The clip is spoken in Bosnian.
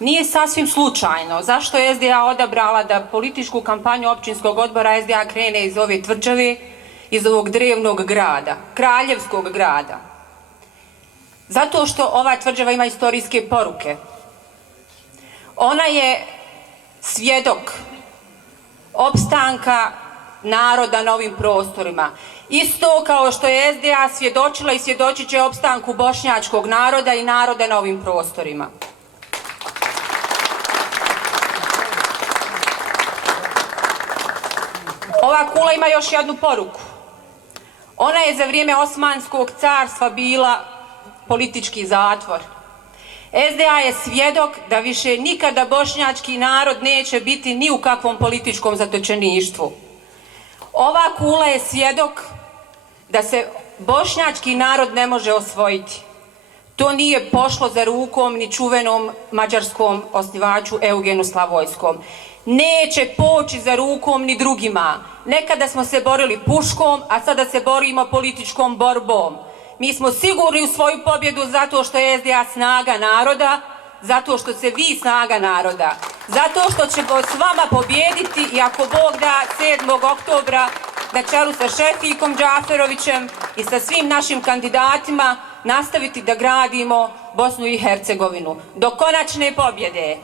Nije sasvim slučajno zašto je SDA odabrala da političku kampanju općinskog odbora SDA krene iz ove tvrđave, iz ovog drevnog grada, kraljevskog grada. Zato što ova tvrđava ima istorijske poruke. Ona je svjedok opstanka naroda na ovim prostorima. Isto kao što je SDA svjedočila i svjedočit će opstanku bošnjačkog naroda i naroda na ovim prostorima. Ova kula ima još jednu poruku. Ona je za vrijeme Osmanskog carstva bila politički zatvor. SDA je svjedok da više nikada bošnjački narod neće biti ni u kakvom političkom zatočeništvu. Ova kula je svjedok da se bošnjački narod ne može osvojiti. To nije pošlo za rukom ni čuvenom mađarskom osnivaču Eugenu Slavojskom. Neće poći za rukom ni drugima. Nekada smo se borili puškom, a sada se borimo političkom borbom. Mi smo sigurni u svoju pobjedu zato što je SDA snaga naroda, zato što ste vi snaga naroda, zato što ćemo s vama pobjediti i ako Bog da 7. oktobra na čelu sa Šefikom Džaferovićem i sa svim našim kandidatima nastaviti da gradimo Bosnu i Hercegovinu do konačne pobjede.